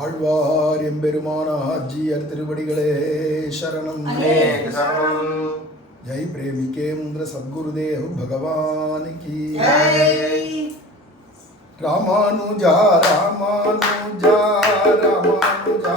ஆழ்வார் எம்பெருமானார் ஜீயர் திருவடிகளே சரணம். ஜெய் பிரேமிகேந்திர சத்குருதேவ் பகவான் கி ராமானுஜா ராமானுஜா ராமானுஜா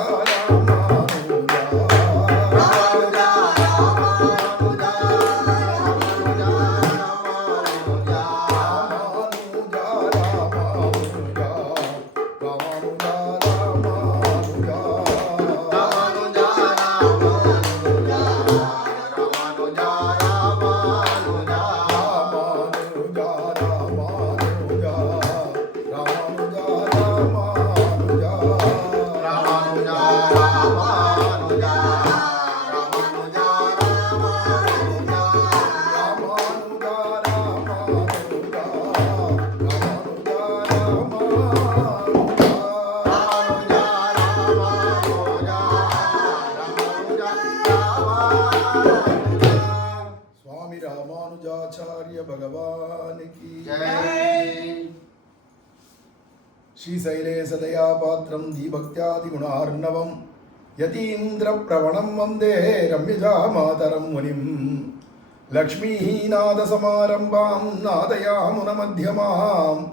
ராமானுஜாச்சாரிய பகவான் கி ஸ்ரீசைலே சதயா பாத்திரம் தீபக்தியாதி குணார்ணவம் யதீந்திர பிரவணம் வந்தே ரம்யஜா மாதரம் முனிம் லக்ஷ்மீநாத சமாரம்பாம் நாதயாமுன மத்தியமாம்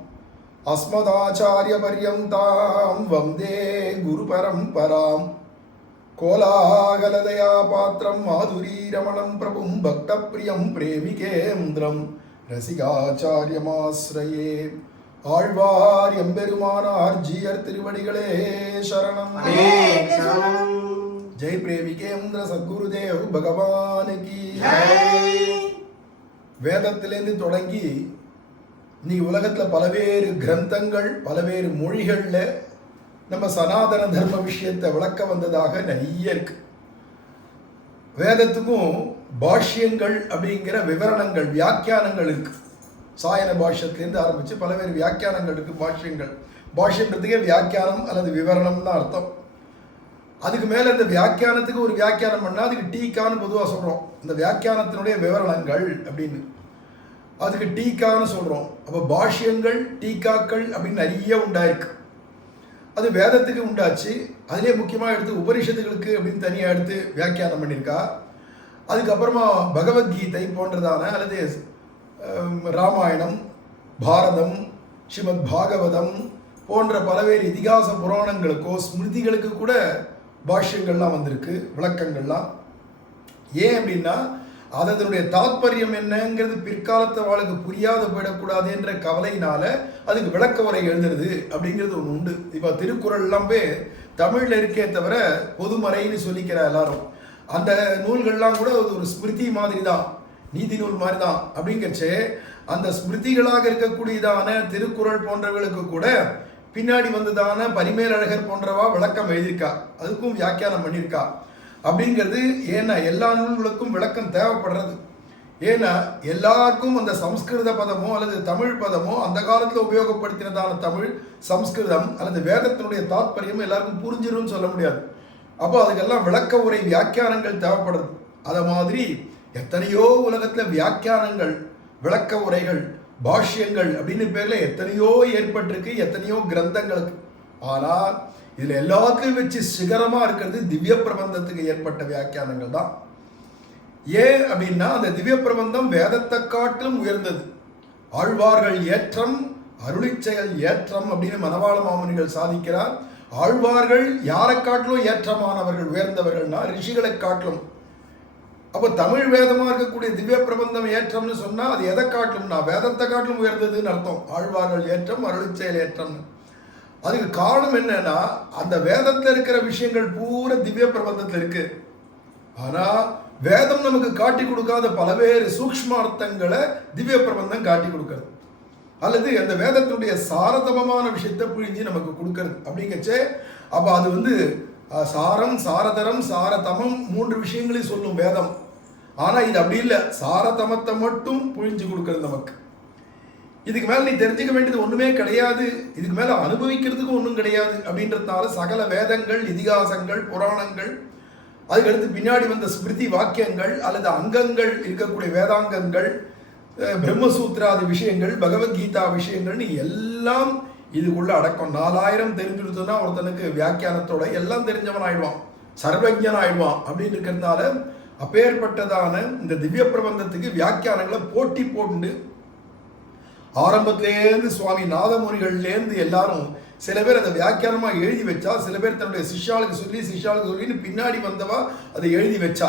அஸ்மதாச்சாரிய பர்யந்தாம் வந்தே குரு பரம்பராம் கோலாகலதயா பாத்திரம் மாதுரீரமணம் பிரபும் பக்த பிரியம் பிரேமிகேந்திரம் ரசிகாச்சாரியமாஸ்ரயே. ஆழ்வார் எம்பெருமானார் ஜீயர் திருவடிகளே சரணம். ஜெய் பிரேமிகேந்திர சத்குருதேவ் பகவான் கி. வேதத்திலேருந்து தொடங்கி நீ உலகத்தில் பலவேறு கிரந்தங்கள் பலவேறு மொழிகளில் நம்ம சனாதன தர்ம விஷயத்தை விளக்க வந்ததாக நிறைய இருக்கு. வேதத்துக்கும் பாஷ்யங்கள் அப்படிங்கிற விவரணங்கள் வியாக்கியானங்கள் இருக்கு. சாயன பாஷ்யத்திலேருந்து ஆரம்பித்து பலவேறு வியாக்கியானங்கள் இருக்கு. பாஷ்யன்றதுக்கே வியாக்கியானம் அல்லது விவரணம் தான் அர்த்தம். அதுக்கு மேலே இந்த வியாக்கியானத்துக்கு ஒரு வியாக்கியானம் பண்ணால் அதுக்கு டீக்கான்னு பொதுவாக சொல்கிறோம். இந்த வியாக்கியானத்தினுடைய விவரணங்கள் அப்படின்னு அதுக்கு டீக்கான்னு சொல்கிறோம். அப்போ பாஷ்யங்கள் டீக்காக்கள் அப்படின்னு நிறைய உண்டாயிருக்கு. அது வேதத்துக்கு உண்டாச்சு. அதிலே முக்கியமாக எடுத்து உபனிஷத்துகளுக்கு அப்படின்னு தனியாக எடுத்து வியாக்கியானம் பண்ணியிருக்கா. அதுக்கப்புறமா பகவத்கீதை போன்றதான அல்லது ராமாயணம், பாரதம், ஸ்ரீமத் பாகவதம் போன்ற பலவேறு இதிகாச புராணங்களுக்கோ ஸ்மிருதிகளுக்கு கூட பாஷ்யங்கள்லாம் வந்திருக்கு, விளக்கங்கள்லாம். ஏன் அப்படின்னா அதனுடைய தாத்பரியம் என்னங்கிறது பிற்காலத்தை வாழ்க்கை புரியாத போயிடக்கூடாது என்ற கவலையினால அதுக்கு விளக்க உரை எழுதுறது அப்படிங்கிறது ஒன்று உண்டு. இப்போ திருக்குறள்லாம் தமிழில் இருக்கே தவிர பொதுமறைன்னு சொல்லிக்கிற எல்லாரும் அந்த நூல்கள்லாம் கூட ஒரு ஸ்மிருதி மாதிரி தான், நீதி நூல் மாதிரி தான். அப்படிங்கச்சே அந்த ஸ்மிருதிகளாக இருக்கக்கூடியதான திருக்குறள் போன்றவர்களுக்கு கூட பின்னாடி வந்ததான பரிமேலழகர் போன்றவா விளக்கம் எழுதியிருக்கா, அதுக்கும் வியாக்கியானம் பண்ணியிருக்கா. அப்படிங்கிறது ஏன்னா எல்லா நூல்களுக்கும் விளக்கம் தேவைப்படுறது. ஏன்னா எல்லாருக்கும் அந்த சம்ஸ்கிருத பதமோ அல்லது தமிழ் பதமோ அந்த காலத்தில் உபயோகப்படுத்தினதான தமிழ் சம்ஸ்கிருதம் அல்லது வேதத்தினுடைய தாத்பரியம் எல்லாருக்கும் புரிஞ்சிரும்னு சொல்ல முடியாது. அப்போ அதுக்கெல்லாம் விளக்க உரை வியாக்கியானங்கள் தேவைப்படுது. அதை மாதிரி எத்தனையோ உலகத்தில் வியாக்கியானங்கள், விளக்க உரைகள், பாஷ்யங்கள் அப்படின்னு பேரில் எத்தனையோ ஏற்பட்டிருக்கு, எத்தனையோ கிரந்தங்களுக்கு. ஆனால் இதில் எல்லாத்தையும் வச்சு சிகரமாக இருக்கிறது திவ்ய பிரபந்தத்துக்கு ஏற்பட்ட வியாக்கியானங்கள் தான். ஏன் அப்படின்னா அந்த திவ்ய பிரபந்தம் வேதத்தை காட்டிலும் உயர்ந்தது. ஆழ்வார்கள் ஏற்றம், அருளிச்செயல் ஏற்றம் அப்படின்னு மணவாள மாமுனிகள் சாதிக்கிறார். ஆழ்வார்கள் யாரை காட்டிலும் ஏற்றமானவர்கள், உயர்ந்தவர்கள்னா ரிஷிகளை காட்டிலும். அப்போ தமிழ் வேதமாக இருக்கக்கூடிய திவ்ய பிரபந்தம் ஏற்றம்னு சொன்னால் அது எதை காட்டிலும்னா வேதத்தை காட்டிலும் உயர்ந்ததுன்னு அர்த்தம். ஆழ்வார்கள் ஏற்றம், அருளிச்செயல் ஏற்றம். அதுக்கு காரணம் என்னன்னா அந்த வேதத்தில் இருக்கிற விஷயங்கள் பூரா திவ்ய பிரபந்தத்தில் இருக்கு. ஆனால் வேதம் நமக்கு காட்டி கொடுக்காத பலவேறு சூக்ஷ்மார்த்தங்களை திவ்ய பிரபந்தம் காட்டி கொடுக்கறது, அல்லது அந்த வேதத்தினுடைய சாரதமமான விஷயத்தை புழிஞ்சு நமக்கு கொடுக்கறது. அப்படிங்கச்சே அப்போ அது சாரம், சாரதரம், சாரதமம் 3 விஷயங்களையும் சொல்லும் வேதம். ஆனால் இது அப்படி இல்லை, சாரதமத்தை மட்டும் புழிஞ்சு கொடுக்கறது நமக்கு. இதுக்கு மேலே நீ தெரிஞ்சுக்க வேண்டியது ஒன்றுமே கிடையாது, இதுக்கு மேலே அனுபவிக்கிறதுக்கு ஒன்றும் கிடையாது அப்படின்றதுனால சகல வேதங்கள், இதிகாசங்கள், புராணங்கள், அதுக்கடுத்து பின்னாடி வந்த ஸ்மிருதி வாக்கியங்கள் அல்லது அங்கங்கள் இருக்கக்கூடிய வேதாங்கங்கள், பிரம்மசூத்ராதி விஷயங்கள், பகவத்கீதா விஷயங்கள்னு எல்லாம் இதுக்குள்ள அடக்கம். 4000 தெரிஞ்சுடுத்துன்னா ஒருத்தனுக்கு வியாக்கியானத்தோட எல்லாம் தெரிஞ்சவன் ஆயிடுவான், சர்வஜன் ஆயிடுவான் அப்படின்னு இருக்கிறதுனால அப்பேற்பட்டதான இந்த திவ்ய பிரபந்தத்துக்கு வியாக்கியானங்களை போட்டி போட்டு ஆரம்பத்திலேருந்து சுவாமி நாதமுனிகள்லேருந்து எல்லாரும் சில பேர் அதை வியாக்கியானமா எழுதி வச்சா, சில பேர் தன்னுடைய சிஷ்யாளுக்கு சொல்லின்னு பின்னாடி வந்தவா அதை எழுதி வச்சா,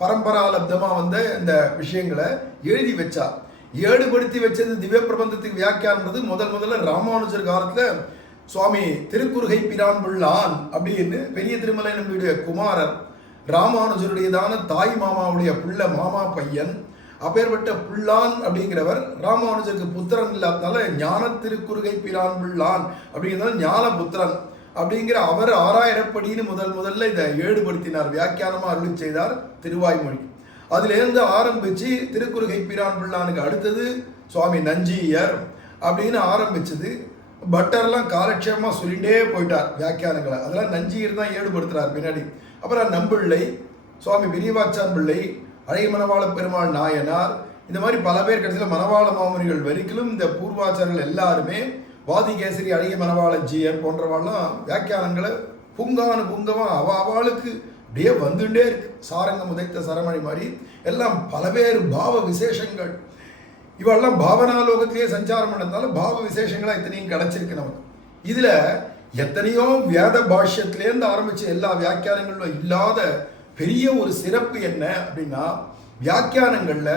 பரம்பராலப்தமா வந்த இந்த விஷயங்களை எழுதி வச்சா. ஏடுபடுத்தி வச்சது திவ்ய பிரபந்தத்துக்கு வியாக்கியானது முதல்ல ராமானுஜர் காலத்துல சுவாமி திருக்குறுகை பிரான் பிள்ளான் அப்படின்னு பெரிய திருமலை நம்பியுடைய குமாரர், ராமானுஜருடையதான தாய் மாமாவுடைய புள்ள மாமா பையன், அப்பேற்பட்ட பிள்ளான் அப்படிங்கிறவர் ராமானுஜருக்கு புத்திரன் இல்லாதனால ஞான திருக்குறுகை பிரான் பிள்ளான் அப்படிங்கிறதால ஞான புத்திரன் அப்படிங்கிற அவர் 6000 முதல்ல இதை ஏடுபடுத்தினார், வியாக்கியானமா அருளி செய்தார் திருவாய்மொழி. அதுலேருந்து ஆரம்பிச்சு திருக்குறுகை பிரான் பிள்ளானுக்கு அடுத்தது சுவாமி நஞ்சியர் அப்படின்னு ஆரம்பிச்சது. பட்டர்லாம் காலட்சேபமா சொல்லிட்டே போயிட்டார் வியாக்கியானங்களை, அதெல்லாம் நஞ்சியர் தான் ஏடுபடுத்துறார் பின்னாடி. அப்புறம் நம்பிள்ளை, சுவாமி பெரியவாச்சான் பிள்ளை, அழகிய மணவாள பெருமாள் நாயனார், இந்த மாதிரி பல பேர் கடைசியில் மணவாள மாமுனிகள் வரைக்கும் இந்த பூர்வாச்சாரர்கள் எல்லாருமே வாதிகேசரி அழகிய மணவாள ஜீயர் போன்றவாள்லாம் வியாக்கியானங்களை புங்கமா அவளுக்கு அப்படியே வந்துட்டே இருக்கு. சாரங்கம் உதைத்த சரமணி மாதிரி எல்லாம் பலவேறு பாவ விசேஷங்கள். இவெல்லாம் பாவனாலோகத்திலேயே சஞ்சாரம் பண்ணதுனால பாவ விசேஷங்களா இத்தனையும் கிடைச்சிருக்கு நமக்கு. இதுல எத்தனையோ வேத பாஷ்யத்திலேருந்து ஆரம்பிச்ச எல்லா வியாக்கியானங்களும் இல்லாத பெரிய ஒரு சிறப்பு என்ன அப்படின்னா, வியாக்கியானங்கள்ல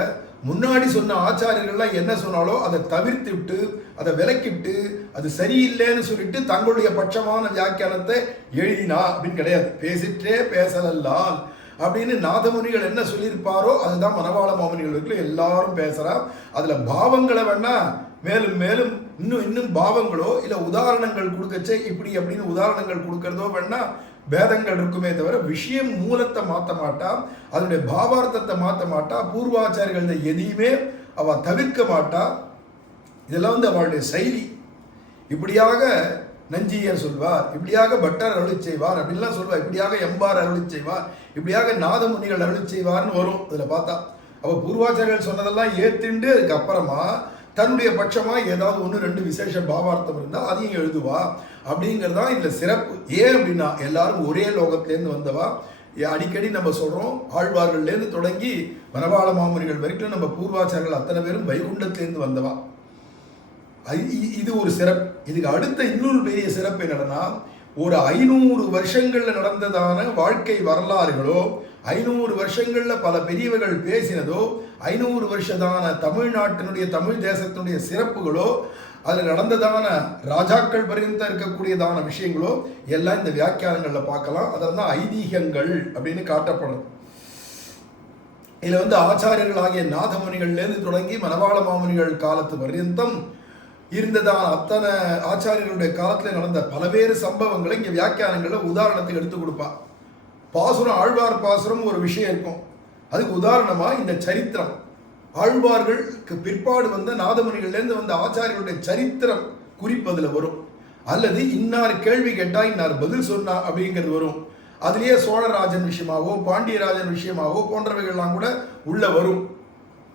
முன்னாடி சொன்ன ஆச்சாரியர்கள்லாம் என்ன சொன்னாலோ அதை தவிர்த்துட்டு அதை விலக்கிட்டு அது சரியில்லைன்னு சொல்லிட்டு தங்களுடைய பட்சமான வியாக்கியானத்தை எழுதினா அப்படின்னு கிடையாது. பேசிட்டே பேசலல்லால் அப்படின்னு நாதமுனிகள் என்ன சொல்லியிருப்பாரோ அதுதான் மணவாள மாமுனிகள் எல்லாரும் பேசுறா. அதுல பாவங்களை வேணா மேலும் மேலும் இன்னும் பாவங்களோ இல்ல உதாரணங்கள் கொடுக்கச்சே இப்படி அப்படின்னு உதாரணங்கள் கொடுக்கறதோ வேணா பேதங்கள் இருக்குமே தவிர விஷயம் மூலத்தை மாற்ற மாட்டா, அதனுடைய பாவார்த்தத்தை மாற்ற மாட்டா, பூர்வாச்சாரிகள் எதையுமே அவ தவிர்க்க மாட்டா. இதெல்லாம் அவளுடைய செயலி. இப்படியாக நஞ்சியர் சொல்வார், இப்படியாக பட்டர் அருளி செய்வார் அப்படின்லாம் சொல்வார், இப்படியாக எம்பார் அருளி செய்வார், இப்படியாக நாதமுனிகள் அருளி செய்வார்னு வரும். அதுல பார்த்தா அவ பூர்வாச்சாரிகள் சொன்னதெல்லாம் ஏத்துண்டு அதுக்கப்புறமா தன்னுடைய பட்சமா ஏதாவது 1-2 விசேஷ பாவார்த்தம் இருந்தால் அதையும் எழுதுவா அப்படிங்கிறதா இதுல சிறப்பு. ஏன் அப்படின்னா எல்லாரும் ஒரே லோகத்திலேருந்து வந்தவா. அடிக்கடி நம்ம சொல்றோம், ஆழ்வார்கள்லேருந்து தொடங்கி மணவாள மாமுனிகள் வரைக்கும் நம்ம பூர்வாச்சாரர்கள் அத்தனை பேரும் வைகுண்டத்திலேருந்து வந்தவா. இது ஒரு சிறப்பு. இதுக்கு அடுத்த இன்னொரு பெரிய சிறப்பு என்னன்னா, ஒரு 500 வருஷங்கள்ல நடந்ததான வாழ்க்கை வரலாறுகளோ, 500 வருஷங்கள்ல பல பெரியவர்கள் பேசினதோ, 500 வருஷதான தமிழ்நாட்டினுடைய தமிழ் தேசத்தினுடைய சிறப்புகளோ, அதில் நடந்ததான ராஜாக்கள் பரிந்த இருக்கக்கூடியதான விஷயங்களோ எல்லாம் இந்த வியாக்கியானங்கள்ல பார்க்கலாம். அதெல்லாம் ஐதீகங்கள் அப்படின்னு காட்டப்படும். இதுல ஆச்சாரியர்கள் ஆகிய நாதமுனிகள்லேருந்து தொடங்கி மணவாள மாமுனிகள் காலத்து பர்யந்தம் இருந்ததான அத்தனை ஆச்சாரியர்களுடைய காலத்தில் நடந்த பலவேறு சம்பவங்களை இங்கே வியாக்கியானங்களில் உதாரணத்துக்கு எடுத்து கொடுப்பா. பாசுரம், ஆழ்வார் பாசுரம் ஒரு விஷயம் இருக்கும், அதுக்கு உதாரணமா இந்த சரித்திரம், ஆழ்வார்களுக்கு பிற்பாடு வந்த நாதமுனிகள்லேருந்து வந்த ஆச்சாரியர்களுடைய சரித்திரம் குறிப்பதில் வரும். அல்லது இன்னார் கேள்வி கேட்டா இன்னார் பதில் சொன்னா அப்படிங்கிறது வரும். அதுலேயே சோழராஜன் விஷயமாவோ பாண்டியராஜன் விஷயமாவோ போன்றவைகள்லாம் கூட உள்ள வரும்.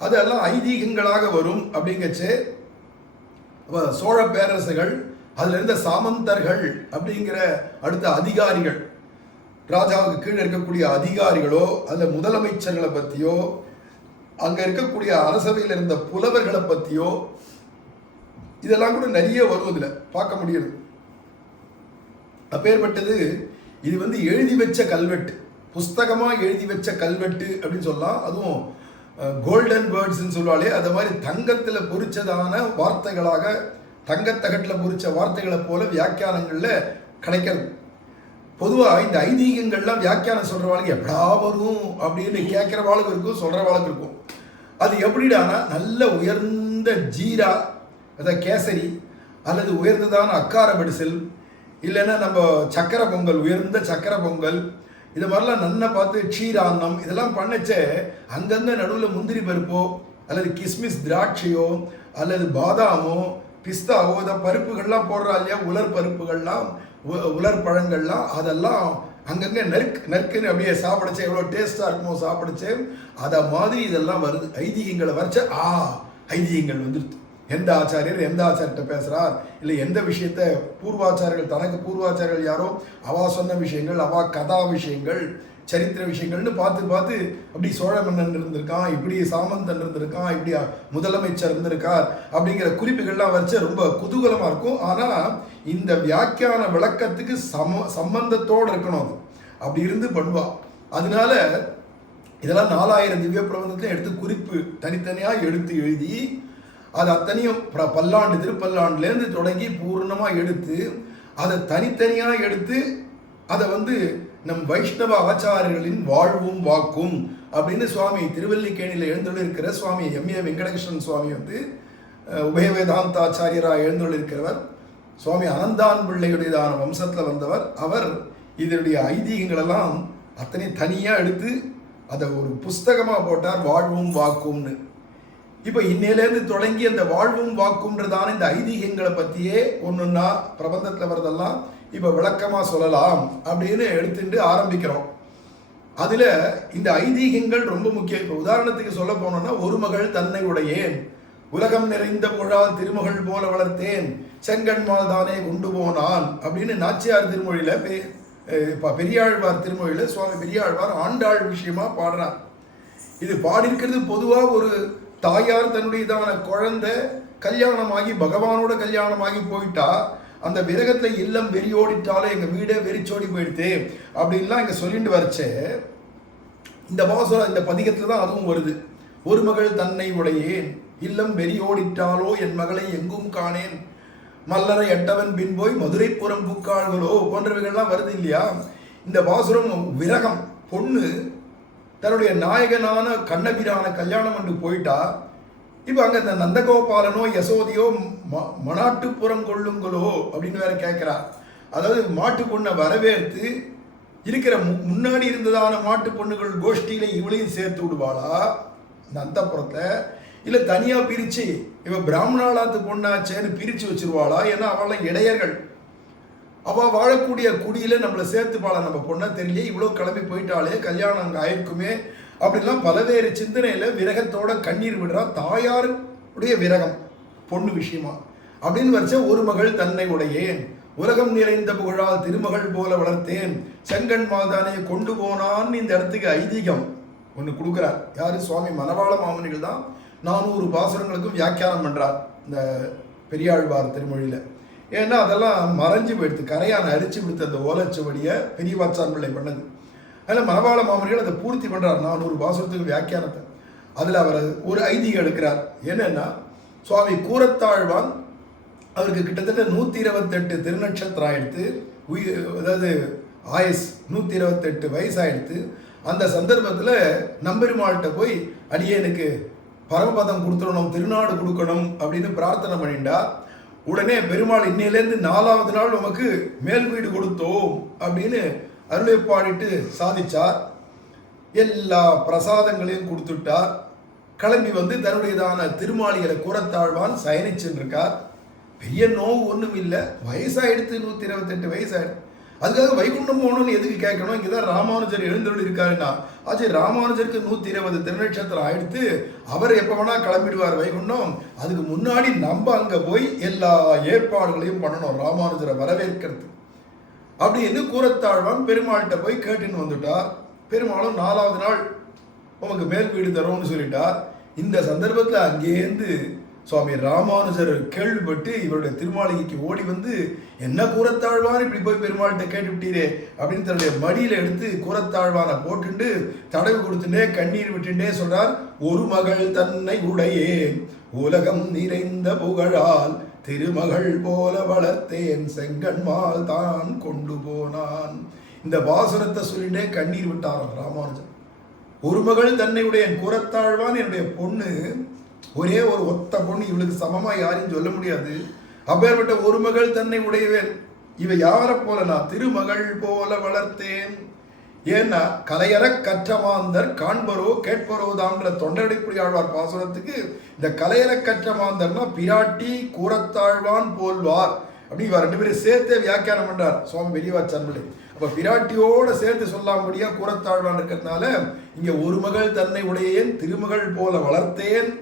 அதெல்லாம் ஐதீகங்களாக வரும். அப்படிங்கச்சே சோழ பேரரசுகள், அதுல இருந்த சாமந்தர்கள் அப்படிங்கிற அடுத்த அதிகாரிகள், ராஜாவுக்கு கீழே இருக்கக்கூடிய அதிகாரிகளோ அல்ல முதலமைச்சர்களை பற்றியோ அங்க இருக்கக்கூடிய அரசவையில் இருந்த புலவர்களை பற்றியோ இதெல்லாம் கூட நிறைய வரும். இதுல பார்க்க முடியுது. அப்பேற்பட்டது இது எழுதி வச்ச கல்வெட்டு, புஸ்தகமா எழுதி வச்ச கல்வெட்டு அப்படின்னு சொல்லலாம். அதுவும் கோல்டன் வேர்ட்ஸ்ன்னு சொல்லுவாளே, அது மாதிரி தங்கத்தில் பொறிச்சதான வார்த்தைகளாக, தங்கத்தகட்டில் பொறிச்ச வார்த்தைகளை போல வியாக்கியானங்கள்ல கிடைக்கிறது. பொதுவாக இந்த ஐதீகங்கள்லாம் வியாக்கியானம் சொல்றவாளுக்கு எப்படா வரும் அப்படின்னு கேட்கிறவாளுக்கு இருக்கும், சொல்றவாளுக்கு இருக்கும். அது எப்படிடானா நல்ல உயர்ந்த ஜீரா, அதாவது கேசரி, அல்லது உயர்ந்ததான அக்கார படிசல், இல்லைன்னா நம்ம சக்கரை பொங்கல், உயர்ந்த சக்கரை பொங்கல், இது மாதிரிலாம் நன்னா பார்த்து க்ஷீரான்னம் இதெல்லாம் பண்ணச்சே அங்கங்க நடுவில் முந்திரி பருப்போ அல்லது கிஸ்மிஸ் திராட்சையோ அல்லது பாதாமோ பிஸ்தாவோ இதை பருப்புகள்லாம் போடுறா இல்லையா, உலர் பருப்புகள்லாம் உலர் பழங்கள்லாம், அதெல்லாம் அங்கங்கே நறுக்குன்னு அப்படியே சாப்பிடுச்சு, எவ்வளோ டேஸ்டாக இருக்குமோ சாப்பிடுச்சு. அதை மாதிரி இதெல்லாம் வருது. ஐதீகங்களை வரைச்ச ஐதீகங்கள் வந்துடுது. எந்த ஆச்சாரியர் எந்த ஆச்சாரிட்ட பேசுகிறார், இல்லை எந்த விஷயத்த பூர்வாச்சாரியர்கள், தனக்கு பூர்வாச்சாரியர்கள் யாரோ அவா சொன்ன விஷயங்கள், அவா கதா விஷயங்கள், சரித்திர விஷயங்கள்னு பார்த்து பார்த்து அப்படி சோழ மன்னன் இருந்திருக்கான், இப்படி சாமந்தன் இருந்திருக்கான், இப்படி முதலமைச்சர் இருந்திருக்கார் அப்படிங்கிற குறிப்புகள்லாம் வச்சு ரொம்ப குதூகலமாக இருக்கும். ஆனால் இந்த வியாக்கியான விளக்கத்துக்கு சம்பந்தத்தோடு இருக்கணும். அது அப்படி இருந்து பண்ணுவா. அதனால இதெல்லாம் 4000 திவ்ய பிரபந்தத்தையும் எடுத்து குறிப்பு தனித்தனியாக எடுத்து எழுதி அது அத்தனையும் பல்லாண்டு திருப்பல்லாண்டுலேருந்து தொடங்கி பூர்ணமாக எடுத்து அதை தனித்தனியாக எடுத்து அதை நம் வைஷ்ணவ ஆச்சாரியர்களின் வாழ்வும் வாக்கும் அப்படின்னு சுவாமி திருவல்லிக்கேணியில் எழுந்துள்ளிருக்கிற சுவாமி எம்ஏ வெங்கடகிருஷ்ணன் சுவாமி உபய வேதாந்தாச்சாரியராக எழுந்துள்ளிருக்கிறவர். சுவாமி அனந்தான் பிள்ளையுடையதான வம்சத்தில் வந்தவர். அவர் இதனுடைய ஐதீகங்களெல்லாம் அத்தனை தனியாக எடுத்து அதை ஒரு புஸ்தகமாக போட்டார், வாழ்வும் வாக்கும்னு. இப்போ இன்னையிலேருந்து தொடங்கி அந்த வாழ்வும் வாக்கும்ன்றதான இந்த ஐதீகங்களை பற்றியே ஒன்றுன்னா பிரபந்தத்தில் வரதெல்லாம் இப்போ விளக்கமாக சொல்லலாம் அப்படின்னு எடுத்துட்டு ஆரம்பிக்கிறோம். அதில் இந்த ஐதீகங்கள் ரொம்ப முக்கியம். இப்போ உதாரணத்துக்கு சொல்ல போனோம்னா, ஒரு மகள் தன்னை உடையேன், உலகம் நிறைந்த புகழால் திருமகள் போல வளர்த்தேன், செங்கண்மால் தானே கொண்டு போனான் அப்படின்னு நாச்சியார் திருமொழியில் பெரியாழ்வார் திருமொழியில் சுவாமி பெரியாழ்வார் ஆண்டாள் விஷயமா பாடுறார். இது பாடியிருக்கிறது பொதுவாக ஒரு தாயார் தன்னுடையதான குழந்தை கல்யாணமாகி பகவானோட கல்யாணமாகி போயிட்டா அந்த விரகத்தை இல்லம் வெறியோடிட்டாலும் எங்கள் வீடே வெறிச்சோடி போயிடுது அப்படின்லாம் இங்கே சொல்லிட்டு வரைச்சே. இந்த பாசுரம் இந்த பதிகத்தில் தான் அதுவும் வருது. ஒரு மகள் தன்னை உடையேன், இல்லம் வெறியோடிட்டாலோ என் மகளை எங்கும் காணேன், மல்லரை எட்டவன் பின் போய் மதுரைப்புறம் பூக்காள்களோ போன்றவைகள்லாம் வருது இல்லையா. இந்த பாசுரம் விரகம். பொண்ணு தன்னுடைய நாயகனான கண்ணபிரான கல்யாணம் பண்ணி போயிட்டா. இப்போ அங்கே இந்த நந்தகோபாலனோ யசோதியோ மனாட்டுப்புறம் கொள்ளுங்களோ அப்படின்னு வேற கேட்குறா. அதாவது மாட்டு பொண்ணை வரவேற்று இருக்கிற முன்னாடி இருந்ததான மாட்டு பொண்ணுகள் கோஷ்டியில இவளையும் சேர்த்து விடுவாளா இந்த அந்தப்புறத்தை, இல்லை தனியாக பிரித்து இவ பிராமணாலாத்து பொண்ணாச்சேன்னு பிரித்து வச்சிருவாளா? ஏன்னா அவளாம் இடையர்கள், அவள் வாழக்கூடிய குடியில் நம்மளை சேர்த்துப்பாளா நம்ம பொண்ணை தெரியல, இவ்வளோ கிளம்பி போயிட்டாலே கல்யாணம் அங்கே ஆயிருக்குமே அப்படிலாம் பலவேறு சிந்தனையில் விரகத்தோட கண்ணீர் விடுறா. தாயாருடைய விரகம் பொண்ணு விஷயமா அப்படின்னு வச்ச ஒரு மகள் தன்னை உடையேன், உலகம் நிறைந்த புகழால் திருமகள் போல வளர்த்தேன், செங்கண்மால் தானே கொண்டு போனான்னு இந்த இடத்துக்கு ஐதீகம் ஒன்று கொடுக்குறார். யாரு? சுவாமி மணவாள மாமுனிகள் தான் 400 பாசுரங்களுக்கும் வியாக்கியானம் பண்ணுறார் இந்த பெரியாழ்வார் திருமொழியில். ஏன்னா அதெல்லாம் மறைஞ்சு போயிடுது, கரையான அரிச்சு விடுத்த அந்த ஓலைச்சுவடியை பெரியவாச்சான் பிள்ளை பண்ணது. அதில் மணவாள மாமனிகள் அதை பூர்த்தி பண்ணுறார் 400 பாசுரத்துக்கு வியாக்கியானத்தை. அதில் அவர் ஒரு ஐதீகம் எடுக்கிறார். என்னென்னா, சுவாமி கூரத்தாழ்வான் அவருக்கு கிட்டத்தட்ட 128 திருநட்சத்திரம் ஆயிடுத்து, அதாவது ஆயுஸ் 128 வயசாகிடுத்து. அந்த சந்தர்ப்பத்தில் நம்பெருமாள்கிட்ட போய் அடியேனுக்கு பரமபதம் கொடுத்துடணும், திருநாடு கொடுக்கணும் அப்படின்னு பிரார்த்தனை பண்ணிண்டா. உடனே பெருமாள் இன்னையிலேருந்து 4வது நாள் உமக்கு மேல் வீடு கொடுத்தோம் அப்படின்னு அருளை பாடிட்டு சாதிச்சார். எல்லா பிரசாதங்களையும் கொடுத்துட்டார். கிளம்பி தன்னுடையதான திருமாளிகளை கூரத்தாழ்வான் சயனிச்சுருக்கார். பெரிய நோவு ஒன்றும் இல்லை, வயசாகிடுத்து 128 வயசாயிடுது. அதுக்காக வைகுண்டம் போகணும்னு எதுக்கு கேட்கணும்? இங்கே தான் ராமானுஜர் எழுந்தருள் இருக்காருன்னா ஆச்சு. ராமானுஜருக்கு 120 திருநட்சத்திரம் ஆயிடுத்து, அவர் எப்போ வேணா கிளம்பிடுவார் வைகுண்டம். அதுக்கு முன்னாடி நம்ம அங்கே போய் எல்லா ஏற்பாடுகளையும் பண்ணணும் ராமானுஜரை வரவேற்கிறது அப்படின்னு கூரத்தாழ்வான் பெருமாள்கிட்ட போய் கேட்டுன்னு வந்துட்டார். பெருமாளும் 4வது நாள் உமக்கு மேல் வீடு தரோம்னு சொல்லிட்டார். இந்த சந்தர்ப்பத்தில் அங்கேருந்து சுவாமி ராமானுஜர் கேள்விப்பட்டு இவருடைய திருமாளிகைக்கு ஓடி என்ன கூரத்தாழ்வான் இப்படி போய் பெருமாள்கிட்ட கேட்டுவிட்டீரே அப்படின்னு தன்னுடைய மடியில் எடுத்து கூரத்தாழ்வானை போட்டுண்டு தடவு கொடுத்துட்டே கண்ணீர் விட்டுட்டே சொல்றார். ஒரு மகள் தன்னை உடையே, உலகம் நிறைந்த புகழால் திருமகள் போல வளர்த்தேன், செங்கண்மால் தான் கொண்டு போனான். இந்த வாசனத்தை சொல்லிட்டே கண்ணீர் விட்டார் ராமானுஜர். ஒரு மகள் தன்னை உடைய கூரத்தாழ்வான் என்னுடைய பொண்ணு, ஒரே ஒரு ஒத்த பொண்ணு, இவளுக்கு சமமா யாரையும் சொல்ல முடியாது. அப்பேற்பட்ட ஒரு மகள் தன்னை உடையவேன். இவ யாரை போலனா திருமகள் போல வளர்த்தேன். ஏன்னா கலையற கற்றமாந்தர் காண்பரோ கேட்பரோ தான்ற தொண்டரடிப்புடி ஆழ்வார் பாசுரத்துக்கு இந்த கலையற கற்றமாந்தர்னா பிராட்டி கூரத்தாழ்வான் போல்வார் அப்படி இவர் 2 பேரும் சேர்த்தே வியாக்கியானம் பண்றார் சுவாமி பெரியவாச்சான் பிள்ளை. அப்ப பிராட்டியோட சேர்த்து சொல்லாமடியா கூரத்தாழ்வான் இருக்கிறதுனால இங்க ஒரு மகள் தன்னை உடையேன், திருமகள் போல வளர்த்தேன்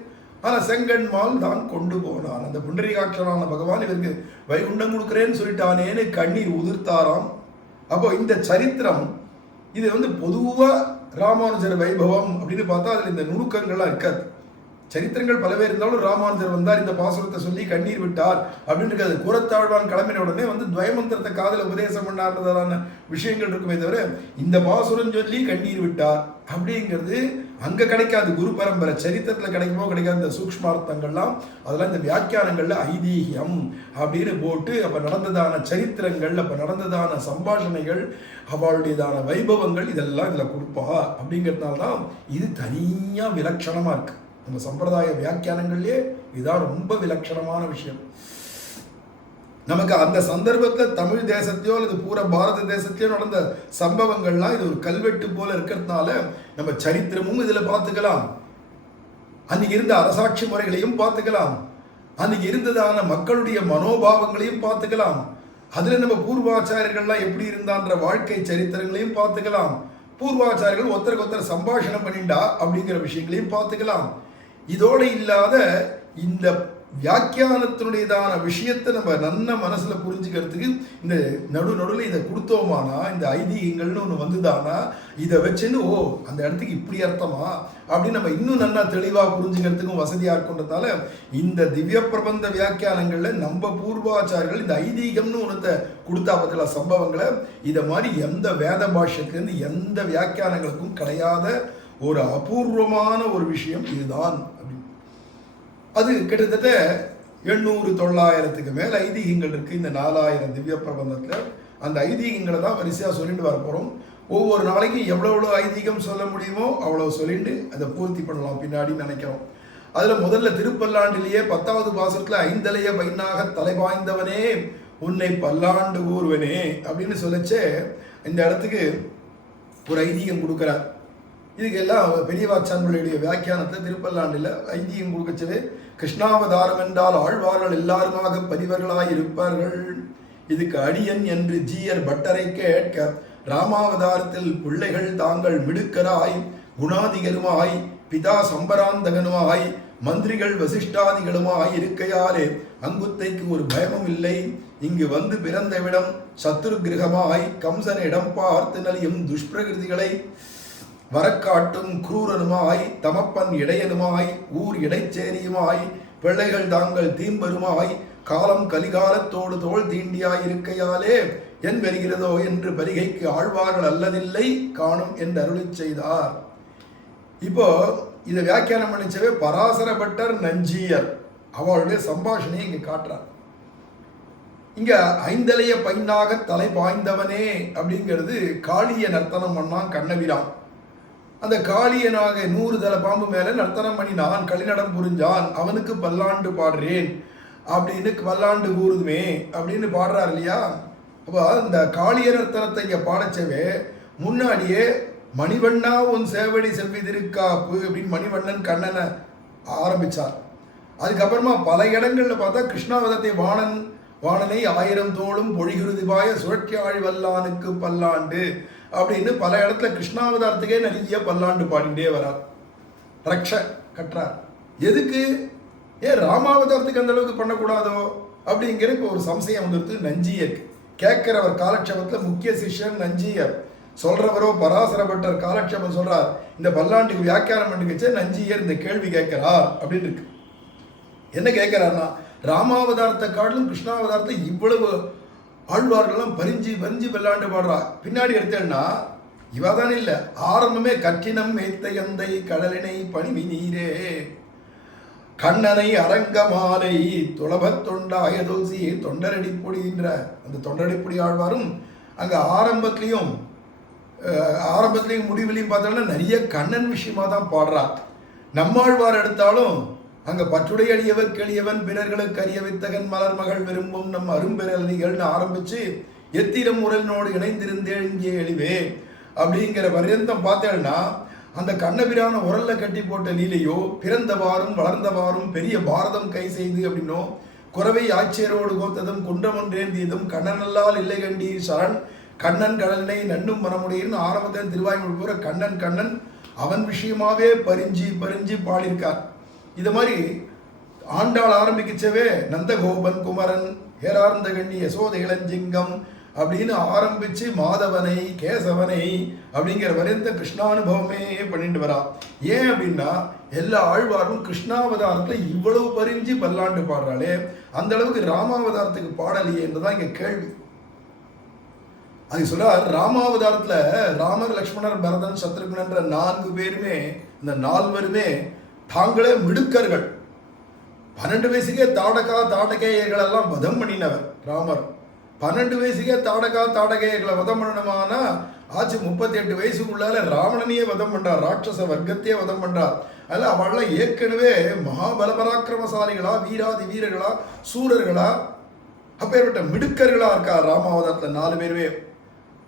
ஆனால் செங்கன்மால் தான் கொண்டு போனான். அந்த புண்டரீகாட்சரான பகவான் இவருக்கு வைகுண்டம் கொடுக்குறேன்னு சொல்லிட்டானேன்னு கண்ணீர் உதிர்த்தாராம். அப்போ இந்த சரித்திரம் இது பொதுவாக ராமானுஜர் வைபவம் அப்படின்னு பார்த்தா அதில் இந்த நுணுக்கங்கள்லாம் இருக்காது. சரித்திரங்கள் பலவே இருந்தாலும் ராமானுஜர் வந்தார், இந்த பாசுரத்தை சொல்லி கண்ணீர் விட்டார் அப்படின்னு இருக்காது. கூரத்தாழ்வான் கிளம்பின உடனே துவயமந்திரத்தை காதல உபதேசம் பண்ணார்ன்றதான விஷயங்கள் இருக்குமே தவிர இந்த பாசுரம் சொல்லி கண்ணீர் விட்டார் அப்படிங்கிறது அங்க கிடைக்காது. குரு பரம்பரை சரித்திரத்துல கிடைக்குமோ கிடைக்காது. இந்த சூக்ஷ்மார்த்தங்கள்லாம் அதெல்லாம் இந்த வியாக்கியானங்கள்ல ஐதீகம் அப்படின்னு போட்டு அப்ப நடந்ததான சரித்திரங்கள், அப்ப நடந்ததான சம்பாஷணைகள், அவளுடையதான வைபவங்கள் இதெல்லாம் இதுல கொடுப்பா. அப்படிங்கிறதுனால்தான் இது தனியா விலட்சணமா இருக்கு. நம்ம சம்பிரதாய வியாக்கியானங்கள்லயே இதுதான் ரொம்ப விலட்சணமான விஷயம். நமக்கு அந்த சந்தர்ப்பத்தில் தமிழ் தேசத்தையோ அல்லது பூரா பாரத தேசத்தையோ நடந்த சம்பவங்கள்லாம் இது ஒரு கல்வெட்டு போல இருக்கிறதுனால நம்ம சரித்திரமும் இதுல பார்த்துக்கலாம், அன்னைக்கு இருந்த அரசாட்சி முறைகளையும் பார்த்துக்கலாம், அன்னைக்கு இருந்ததான மக்களுடைய மனோபாவங்களையும் பார்த்துக்கலாம், அதுல நம்ம பூர்வாச்சாரியர்கள்லாம் எப்படி இருந்தான்ற வாழ்க்கை சரித்திரங்களையும் பார்த்துக்கலாம், பூர்வாச்சாரியர்கள் ஒருத்தருக்கு ஒருத்தர் சம்பாஷணம் பண்ணிண்டா அப்படிங்கிற விஷயங்களையும் பார்த்துக்கலாம். இதோட இல்லாத இந்த வியாக்கியானத்தினுடையதான விஷயத்தை நம்ம நல்ல மனசுல புரிஞ்சுக்கிறதுக்கு இந்த நடுவில் இதை கொடுத்தோமானா, இந்த ஐதீகங்கள்னு ஒன்று வந்துதானா, இதை வச்சுன்னு அந்த இடத்துக்கு இப்படி அர்த்தமா அப்படின்னு நம்ம இன்னும் நல்லா தெளிவாக புரிஞ்சுக்கிறதுக்கும் வசதியாக இருக்கின்றதால இந்த திவ்ய பிரபந்த வியாக்கியானங்கள்ல நம்ம பூர்வாச்சாரியர்கள் இந்த ஐதீகம்னு ஒன்றத்தை கொடுத்தா பத்தில சம்பவங்களை இதை மாதிரி எந்த வேத பாஷ்யத்திலேருந்து எந்த வியாக்கியானங்களுக்கும் கிடையாத ஒரு அபூர்வமான ஒரு விஷயம் இதுதான். அது கிட்டத்தட்ட 800-900க்கு மேல் ஐதீகங்கள் இருக்கு இந்த 4000 திவ்ய பிரபந்தத்தில். அந்த ஐதீகங்களை தான் வரிசையாக சொல்லிட்டு வர போகிறோம். ஒவ்வொரு நாளைக்கும் எவ்வளோ ஐதீகம் சொல்ல முடியுமோ அவ்வளோ சொல்லிட்டு அதை பூர்த்தி பண்ணலாம் பின்னாடி நினைக்கிறோம். அதில் முதல்ல திருப்பல்லாண்டிலேயே 10வது பாசுரத்தில் ஐந்தலைய பைனாக தலைவாய்ந்தவனே உன்னை பல்லாண்டு ஊர்வனே அப்படின்னு சொல்லச்சே இந்த இடத்துக்கு ஒரு ஐதீகம் கொடுக்குறார். இதுக்கெல்லாம் பெரியவாச்சான்களுடைய வியாக்கியானத்தில் திருப்பல்லாண்டில் ஐதீகம் கொடுக்கச்சவே கிருஷ்ணாவதாரம் என்றால் ஆழ்வார்கள் எல்லாருமாக பதிவர்களாய் இருப்பார்கள். இதுக்கு அடியன் என்று ஜீயர் பட்டரை கேட்க ராமாவதாரத்தில் பிள்ளைகள் தாங்கள் மிடுக்கராய் குணாதிகருமாய் பிதா சம்பராந்தகனுமாய் மந்திரிகள் வசிஷ்டாதிகளுமாய் இருக்கையாலே அங்குத்தைக்கு ஒரு பயமும் இல்லை. இங்கு வந்து பிறந்தவிடம் சத்துரு கிரகமாய் கம்சனிடம் பார்த்து நலியும் துஷ்பிரகிருதிகளை வரக்காட்டும் குரூரனுமாய் தமப்பன் இடையனுமாய் ஊர் இடைச்சேரியுமாய் பிள்ளைகள் தாங்கள் தீம்பருமாய் காலம் கலிகாலத்தோடு தோல் தீண்டியாய் இருக்கையாலே என் வருகிறதோ என்று பரிகைக்கு ஆழ்வார்கள் அல்லதில்லை காணும் என்று அருளி செய்தார். இப்போ இதை வியாக்கியானம் பண்ணிச்சவே பராசர பட்டர் நஞ்சியர் அவளுடைய சம்பாஷணையை இங்க காட்டுறார். இங்க ஐந்தலைய பைனாக தலை பாய்ந்தவனே அப்படிங்கிறது காளிய நர்த்தனம் பண்ணான் கண்ணபிரான். அந்த காளியனாக 100 தலை பாம்பு மேல நர்த்தனம் பண்ணி நான் களிநடம் புரிஞ்சான் அவனுக்கு பல்லாண்டு பாடுறேன் அப்படின்னு பல்லாண்டு கூறுதுமே அப்படின்னு பாடுறார் இல்லையா. அப்போ இந்த காளிய நர்த்தனத்தை இங்க பாடச்சவே முன்னாடியே மணிவண்ணா உன் சேவடி செவ்வி திருக்காப்பு அப்படின்னு மணிவண்ணன் கண்ணனை ஆரம்பிச்சார். அதுக்கப்புறமா பல இடங்கள்ல பார்த்தா கிருஷ்ணாவதத்தை வாணனை 1000 தோளும் பொழிகுருதிபாய சுழற்சியாழ் வல்லானுக்கு பல்லாண்டு அப்படின்னு பல இடத்துல கிருஷ்ணாவதாரத்துக்கே நிறைய பல்லாண்டு பாடிண்டே வரார், ரக்ஷ கட்டுறார். எதுக்கு? ஏன் ராமாவதாரத்துக்கு அந்த அளவுக்கு பண்ணக்கூடாதோ அப்படிங்கிற இப்போ ஒரு சம்சயம் வந்துடுது நஞ்சியருக்கு. கேட்கிறவர் காலட்சேபத்தில் முக்கிய சிஷ்யன் நஞ்சியர், சொல்றவரோ பராசரப்பட்டர் காலட்சேபம் சொல்றார். இந்த பல்லாண்டுக்கு வியாக்கியானம் பண்ணிக்கச்சே நஞ்சியர் இந்த கேள்வி கேட்கிறார் அப்படின்னு இருக்கு. என்ன கேட்கிறார்னா, ராமாவதாரத்தை காட்டிலும் கிருஷ்ணாவதாரத்தை இவ்வளவு ஆழ்வார்கள்லாம் பறிஞ்சு பல்லாண்டு பாடுறா. பின்னாடி எடுத்தேன்னா இவாதான் இல்லை, ஆரம்பமே கற்றினம் மேத்த எந்தை கடலினை பணிவி நீரே கண்ணனை அரங்கமாலை துளபத் தொண்டாய தோசி தொண்டரடிப்பொடின்ற அந்த தொண்டரடிப்பொடி ஆழ்வாரும் அங்கே ஆரம்பத்திலையும் முடிவிலையும் பார்த்தோம்னா நிறைய கண்ணன் விஷயமா தான் பாடுறா. நம்மாழ்வார் எடுத்தாலும் அங்க பற்றுடை அடியவர் கெளியவன் பிறர்களுக்கு அறிய வித்தகன் மலர் மகள் விரும்பும் நம் அரும்பெறலிகள்னு ஆரம்பிச்சு எத்திரம் உரலினோடு இணைந்திருந்தேன் இங்கே எழிவே அப்படிங்கிற பர்யந்தம் பார்த்தேன்னா அந்த கண்ணபிரான உரல்ல கட்டி போட்ட லீலையோ பிறந்தவாறும் வளர்ந்தவாறும் பெரிய பாரதம் கை செய்து அப்படின்னோ குறவை ஆட்சியரோடு கோத்ததும் குன்றமொன்றேந்தியதும் கண்ணனல்லால் இல்லை கண்டீர் சரண் கண்ணன் கடலினை நன்னும் மனமுடையின்னு ஆரம்பத்தில் திருவாய்மொழி பூரா கண்ணன் அவன் விஷயமாவே பறிஞ்சு பாடியிருக்கார். இது மாதிரி ஆண்டாள் ஆரம்பிக்கச்சவே நந்தகோபன் குமரன் ஏரார்ந்த கண்ணி யசோத இளஞ்சிங்கம் அப்படின்னு ஆரம்பிச்சு மாதவனை கேசவனை அப்படிங்கிற வரைந்த கிருஷ்ணானுபவமே பண்ணிட்டு வரா. ஏன் அப்படின்னா எல்லா ஆழ்வாரும் கிருஷ்ணாவதாரத்துல இவ்வளவு பறிஞ்சு பல்லாண்டு பாடுறாளே, அந்த அளவுக்கு ராமாவதாரத்துக்கு பாடலையே என்றுதான் இங்க கேள்வி. அது சொல்றார், ராமாவதாரத்துல ராமர் லக்ஷ்மணர் பரதன் சத்ருகன் என்ற 4 பேருமே, இந்த 4வருமே தாங்களே மிடுக்கர்கள். 12 வயசுக்கே தாடகேயர்கள் எல்லாம் வதம் பண்ணினவர் ராமர். 12 வயசுக்கே தாடகேயர்களை வதம் பண்ணணுமானா ஆச்சு 38 வயசுக்குள்ளால ராவணனையே வதம் பண்றார், ராட்சச வர்க்கத்தையே வதம் பண்றார். அதில் அவள்லாம் ஏற்கனவே மகாபலபராக்கிரமசாலிகளா, வீராதி வீரர்களா, சூரர்களா, அப்பேற்பட்ட மிடுக்கர்களா இருக்கா ராமாவதாரத்தில் 4 பேருமே.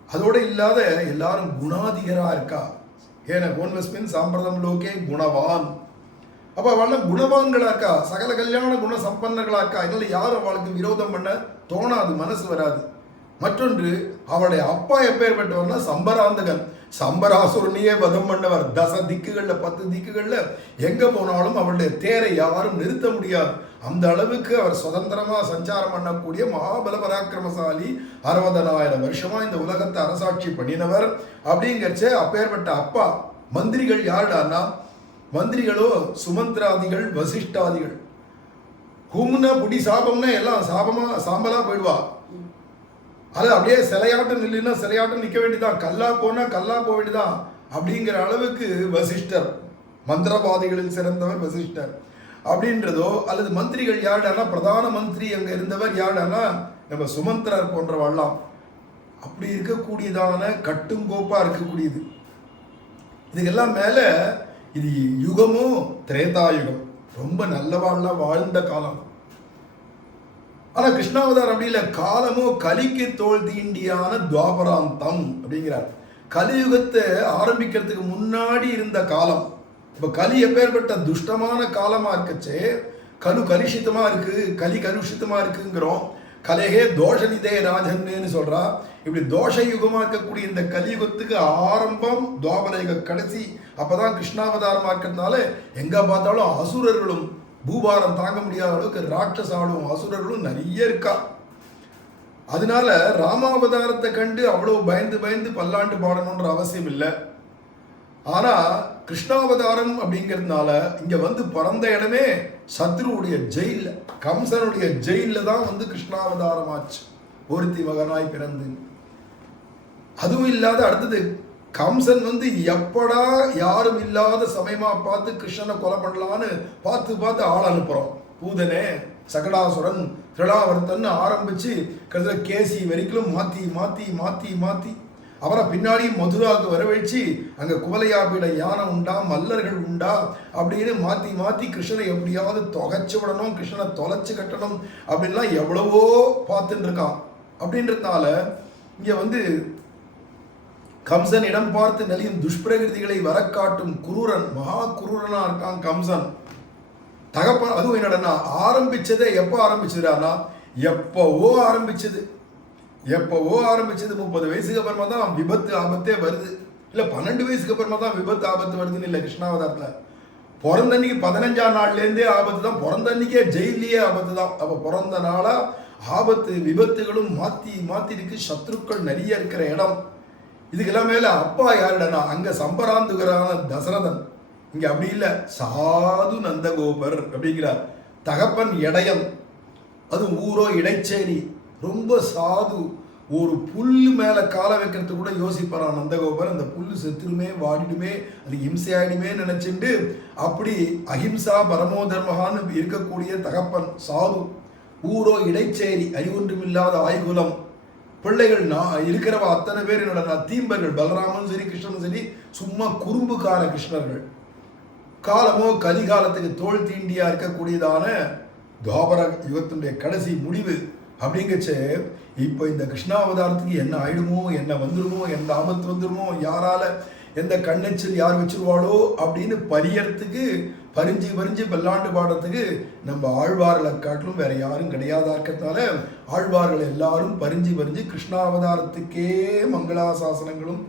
அதோடு இல்லாத எல்லாரும் குணாதிகரா இருக்கா. ஏன்னா கோன்வஸ்மின் சாம்பிரதம் லோகே குணவான். அப்போ அவள்லாம் குணவான்களா இருக்கா, சகல கல்யாண குண சம்பன்னர்களா இருக்கா. இதனால யாரும் அவளுக்கு விரோதம் பண்ண தோணாது, மனசு வராது. மற்றொன்று, அவளுடைய அப்பா எப்பேற்பட்டவர்னா சம்பராந்தகன், சம்பராசுரனையே வதம் பண்ணவர். 10 திக்குகள்ல 10 திக்குகள்ல எங்க போனாலும் அவளுடைய தேரை யாரும் நிறுத்த முடியாது. அந்த அளவுக்கு அவர் சுதந்திரமா சஞ்சாரம் பண்ணக்கூடிய மகாபல பராக்கிரமசாலி. 60,000 வருஷமா இந்த உலகத்தை அரசாட்சி பண்ணினவர். அப்படிங்கிறச்ச அப்பேற்பட்ட அப்பா. மந்திரிகள் யாருடான்னா, மந்திரிகளோ சுமந்திராதிகள், வசிஷ்டாதிகள். கும்னா புடி சாபம்னா எல்லாம் சாம்பலா போயிடுவா. அது அப்படியே சிலையாட்டம் நில்லுன்னா சிலையாட்டம் நிற்க வேண்டியதான், கல்லா போனா கல்லா போக வேண்டியதான் அப்படிங்கிற அளவுக்கு வசிஷ்டர். மந்திரவாதிகளில் சிறந்தவர் வசிஷ்டர் அப்படின்றதோ. அல்லது மந்திரிகள் யாருடானா, பிரதான மந்திரி அங்க இருந்தவர் யாருடானா நம்ம சுமந்திரர் போன்றவாழ்லாம். அப்படி இருக்கக்கூடியதான கட்டுங்கோப்பா இருக்கக்கூடியது. இதுக்கெல்லாம் மேல இது யுகமோ திரேதாயுகம், ரொம்ப நல்லவாழ்லாம் வாழ்ந்த காலம். ஆனா கிருஷ்ணாவதாரம் அப்படி இல்லை, காலமோ கலிக்கு தோல் தீண்டியான துவாபராந்தம் அப்படிங்கிறார். கலியுகத்தை ஆரம்பிக்கிறதுக்கு முன்னாடி இருந்த காலம். இப்ப கலி எப்பேற்பட்ட துஷ்டமான காலமா இருக்கச்சே, கலுஷித்தமா இருக்கு, கலி கலுஷித்தமா இருக்குங்கிறோம். கலையே தோஷநிதே ராஜன்னு சொல்றா. இப்படி தோஷ யுகமா இருக்கக்கூடிய இந்த கலியுகத்துக்கு ஆரம்பம் துவாபரயுக கடைசி. அப்பதான் கிருஷ்ணாவதாரமா இருக்கிறதுனால எங்க பார்த்தாலும் அசுரர்களும், பூபாரம் தாங்க முடியாத அளவுக்கு ராட்சசாலும் அசுரர்களும் நிறைய இருக்கா. அதனால ராமாவதாரத்தை கண்டு அவ்வளவு பயந்து பயந்து பல்லாண்டு பாடணுன்ற அவசியம் இல்லை. ஆனா கிருஷ்ணாவதாரம் அப்படிங்கிறதுனால இங்க வந்து பிறந்த இடமே சத்ருவுடைய ஜெயில, கம்சனுடைய ஜெயில தான் வந்து கிருஷ்ணாவதாரம் ஆச்சு. ஒருத்தி மகனாய் பிறந்து. அதுவும் இல்லாத அடுத்தது, கம்சன் வந்து எப்படா யாரும் இல்லாத சமயமா பார்த்து கிருஷ்ணனை கொலை பண்ணலான்னு பார்த்து ஆள் அனுப்புறோம். பூதனே, சகடாசுரன், திருடாவர்த்தன் ஆரம்பிச்சு கடைசியில் கேசி வரைக்கும் மாத்தி அவரை பின்னாடி மதுராவுக்கு வரவழைச்சு அங்க குவலையாபீட யானை உண்டா, மல்லர்கள் உண்டா அப்படின்னு மாத்தி கிருஷ்ணனை எப்படியாவது தொகைச்சு விடணும், கிருஷ்ணனை தொலைச்சு கட்டணும் அப்படின்லாம் எவ்வளவோ பார்த்துட்டு இருக்கான். அப்படின்றதுனால இங்க வந்து கம்சன் இடம் பார்த்து நலியும் துஷ்பிரகிருதிகளை வரக்காட்டும் குரூரன், மகா குரூரனா இருக்கான் கம்சன். தகப்பன் அதுவும் என்னடனா ஆரம்பிச்சதே எப்போ ஆரம்பிச்சதுனா, எப்பவோ ஆரம்பிச்சது 30 வயசுக்கு அப்புறமா தான் விபத்து ஆபத்தே வருது. இல்லை 12 வயசுக்கு அப்புறமா தான் விபத்து ஆபத்து வருதுன்னு இல்லை. கிருஷ்ணாவதாரத்தில் பிறந்தன்னைக்கு 15ஆம் நாள்லேருந்தே ஆபத்து தான், பிறந்தன்னைக்கே ஜெயிலேயே ஆபத்து தான். அப்போ பிறந்த நாளா ஆபத்து விபத்துகளும் மாத்தி இருக்கு. சத்ருக்கள் நிறைய இருக்கிற இடம். இதுக்கெல்லாம் மேல அப்பா யாருடனா, அங்க சம்பராந்துகரான தசரதன். இங்க அப்படி இல்லை, சாது நந்தகோபர் அப்படிங்கிறார். தகப்பன் இடையன், அது ஊரோ இடைச்சேரி, ரொம்ப சாது. ஒரு புல்லு மேல கால வைக்கிறது கூட யோசிப்பாரான் நந்தகோபர். அந்த புல்லு செத்துருமே, வாடிடுமே, அது இம்சையாயிடுமே நினைச்சுட்டு அப்படி அஹிம்சா பரமோ தர்மகான்னு இருக்கக்கூடிய தகப்பன் சாது. ஊரோ இடைச்சேரி, அறிவொன்றுமில்லாத ஆய்குலம். பிள்ளைகள் இருக்கிறவ அத்தனை பேர் என்னோட தீம்பர்கள், பலராமனும் சரி கிருஷ்ணனும் சரி சும்மா குறும்புக்கார கிருஷ்ணர்கள். காலமோ கலிகாலத்துக்கு தோல் தீண்டியா இருக்கக்கூடியதான துவாபர யுகத்தினுடைய கடைசி முடிவு அப்படிங்கச்சு. இப்போ இந்த கிருஷ்ணாவதாரத்துக்கு என்ன ஆயிடுமோ, என்ன வந்துடுமோ, எந்த ஆபத்து வந்துடுமோ, யாரால எந்த கண்ணெச்சல் யார் வச்சிருவாளோ அப்படின்னு பரியறதுக்கு பறிஞ்சு பல்லாண்டு பாடுறதுக்கு நம்ம ஆழ்வார்களை காட்டிலும் வேற யாரும் கிடையாதா இருக்கிறதுனால ஆழ்வார்கள் எல்லாரும் பறிஞ்சு கிருஷ்ணாவதாரத்துக்கே மங்களாசாசனங்களும்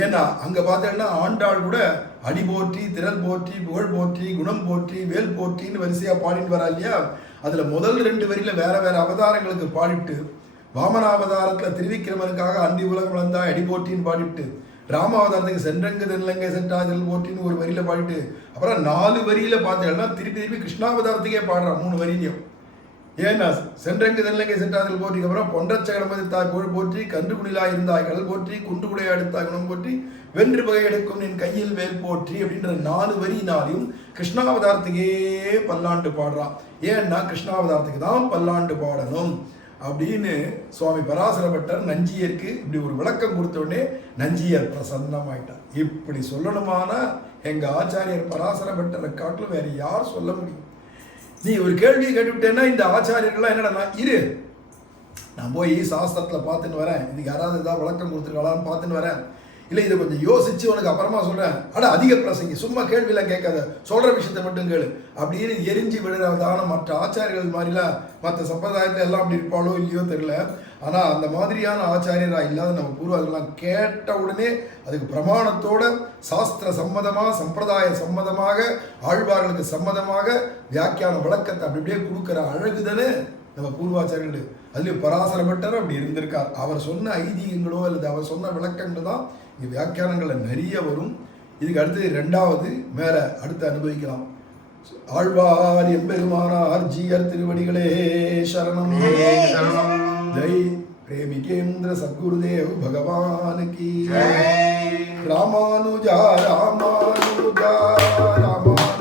ஏன்னா அங்க பார்த்தீங்கன்னா ஆண்டாள் கூட அடி போற்றி, திரள் போற்றி, புகழ் போற்றி, குணம் போற்றி, வேல் போற்றின்னு வரிசையா பாடிட்டு வரா இல்லையா. அதுல முதல் 2 வரியில வேற வேற அவதாரங்களுக்கு பாடிட்டு, வாமனாவதாரத்துல திருவிக்கிரமனுக்காக அண்டி உலகம் வளர்ந்தா அடி போற்றின்னு பாடிட்டு, ராமாவதாரத்துக்கு சென்றங்கு தென்லங்கை சென்றாதில் போற்றின்னு ஒரு வரியில பாடிட்டு, அப்புறம் 4 வரியில பார்த்தீங்கன்னா திருப்பி திருப்பி கிருஷ்ணாவதாரத்துக்கே பாடுறான் 3 வரியிலையும். ஏன்னா சென்றங்கு தென்லங்கை சென்றாதில் போற்றிக்கு அப்புறம் பொன்றச்சகடமதி தாய் புகழ் போற்றி, கன்று குடிலா இருந்தாய் கடல் போற்றி, குண்டு குடையை அடுத்தாய் குணம் போற்றி, வென்று பகை எடுக்கும் நின் கையில் வேல் போற்றி அப்படின்ற 4 வரினாலையும் கிருஷ்ணாவதாரத்துக்கே பல்லாண்டு பாடுறான். ஏன்னா கிருஷ்ணாவதாரத்துக்கு தான் பல்லாண்டு பாடணும் அப்படின்னு சுவாமி பராசர பட்டர் நஞ்சியருக்கு இப்படி ஒரு விளக்கம் கொடுத்த உடனே நஞ்சியர் பிரசன்னமாயிட்டார். இப்படி சொல்லணுமானா எங்க ஆச்சாரியர் பராசர பட்டரை காட்டிலும் வேற யார் சொல்ல முடியும்? நீ ஒரு கேள்வியை கேட்டுவிட்டேன்னா இந்த ஆச்சாரியர்கள்லாம் என்னடா இரு, நான் போய் சாஸ்திரத்துல பார்த்துன்னு வரேன், இதுக்கு யாராவது ஏதாவது விளக்கம் கொடுத்துருக்கலான்னு பார்த்துன்னு வரேன், இல்லை இதை கொஞ்சம் யோசிச்சு உனக்கு அப்புறமா சொல்றேன், அட அதிக பிரசங்கி சும்மா கேள்வியெல்லாம் கேட்காத, சொல்ற விஷயத்த மட்டும் கேளு அப்படின்னு எரிஞ்சு விடுறதான மற்ற ஆச்சாரியர்கள் மாதிரிலாம் மற்ற சம்பிரதாயத்தை எல்லாம் அப்படி இருப்பாளோ இல்லையோ தெரியல. ஆனா அந்த மாதிரியான ஆச்சாரியராக இல்லாத நம்ம பூர்வர்கள்லாம் கேட்ட உடனே அதுக்கு பிரமாணத்தோட சாஸ்திர சம்மதமா சம்பிரதாய சம்மதமாக ஆழ்வார்களுக்கு சம்மதமாக வியாக்கியான விளக்கத்தை அப்படி அப்படியே கொடுக்குற அழகுதானே நம்ம பூர்வாச்சாரியர்கள். அதுலேயும் பராசர பட்டர் அப்படி இருந்திருக்கார். அவர் சொன்ன ஐதீகங்களோ அல்லது அவர் சொன்ன விளக்கங்கள் தான் இங்கே வியாக்கியானங்களில் நிறைய வரும். இதுக்கு அடுத்து 2வது மேலே அடுத்து அனுபவிக்கலாம். ஆழ்வார் எம்பெருமானார் ஜீயர் திருவடிகளே சரணம். ஜெய் பிரேமிகேந்திர சத்குருதேவ் பகவான் கி ராமானுஜா ராமானுஜா ராமானுஜா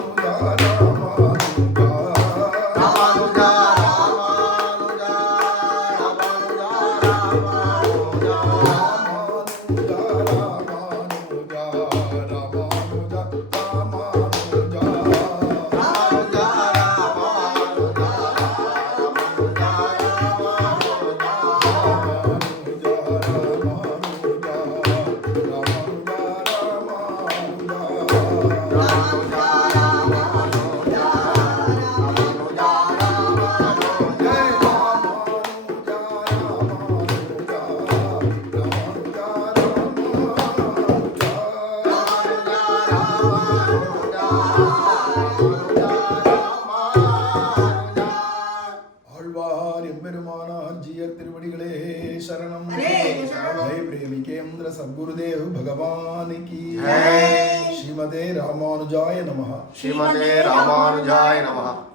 सद्गुरुदेव भगवान की श्रीमते रामानुजाय नमः। श्रीमते रामानुजाय नमः।